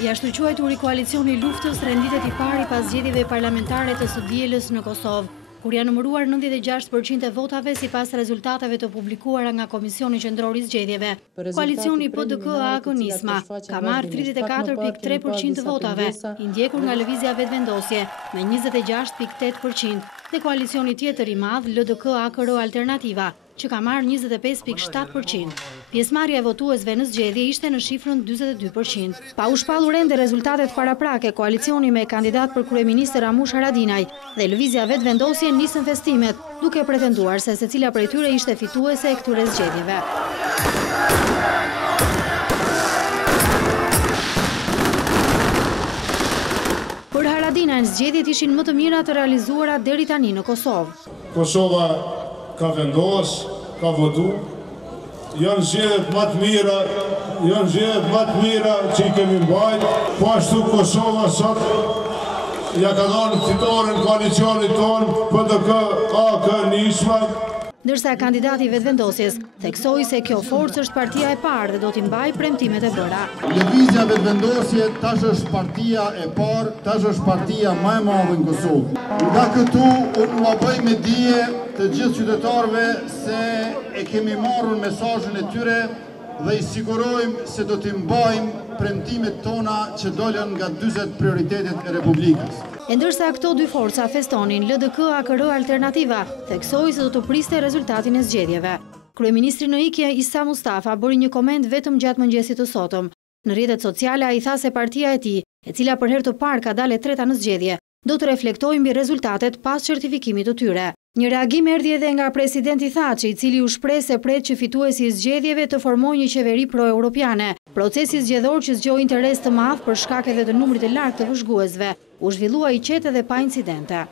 Jashtëquajturi koalicioni luftës renditet I pari pas zgjedhjeve parlamentare të së dielës në Kosovë, kur janë numëruar 96% e votave sipas rezultateve të publikuara nga Komisioni Qendror I Zgjedhjeve. Koalicioni PDK-AK-Nisma ka marrë 34.3% të votave, I ndjekur nga Lëvizja Vetëvendosje me 26.8% dhe koalicioni tjetër I madh LDK-AKR Alternativa, që ka marrë 25.7%. Pjesëmarrja e votuesve në zgjedhje ishte në shifrën 42%. Pa u shpallur ende rezultatet paraprake, koalicioni me kandidat për kryeminist Ramush Haradinaj dhe Lëvizja Vetëvendosje nisën festimet, duke pretenduar se secila prej tyre ishte fituese e këtyre zgjedhjeve. Për Haradinaj, zgjedhjet ishin më të mira të realizuara deri tani në Kosovë. Kosova ka vendos, ka votu, janë zgjedhjet më të mira që I kemi mbajtë, po ashtu Kosova sot ja ka dhënë fitoren koalicionit tonë PDK-AK-Nisma. Ndërsa kandidati I Vetëvendosjes theksoi se kjo forcë është partia e parë dhe do t'i mbajë premtimet e bëra. Lëvizja Vetëvendosje tash është partia e parë, tash është partia më e madhe në Kosovë. Nga këtu unë ma bëj me dije të gjithë qytetarëve se e kemi marrur mesazhin e tyre dhe I sigurojmë se do t'i mbajmë premtimet tona që dolën nga 40 prioritetet e Republikës. E ndërsa këto dy forca festonin, LDK-AKR Alternativa theksoi se do të priste rezultatin e zgjedhjeve. Kryeministri në ikje Isa Mustafa bëri një koment vetëm gjatë mëngjesit të sotëm. Në rrjetet sociale ai tha se partia e tij, e cila për herë të parë ka dalë treta në zgjedhje, do të reflektojë mbi rezultatet pas certifikimit të tyre. Një reagim erdhi edhe nga presidenti Thaçi, I cili u shpreh se pret që fituesi I zgjedhjeve të formojë një qeveri pro-europiane. Procesi zgjedhor që zgjoi interes të madh për shkak edhe të numrit të lartë të vëzhguesve, u zhvillua I qetë dhe pa incidente.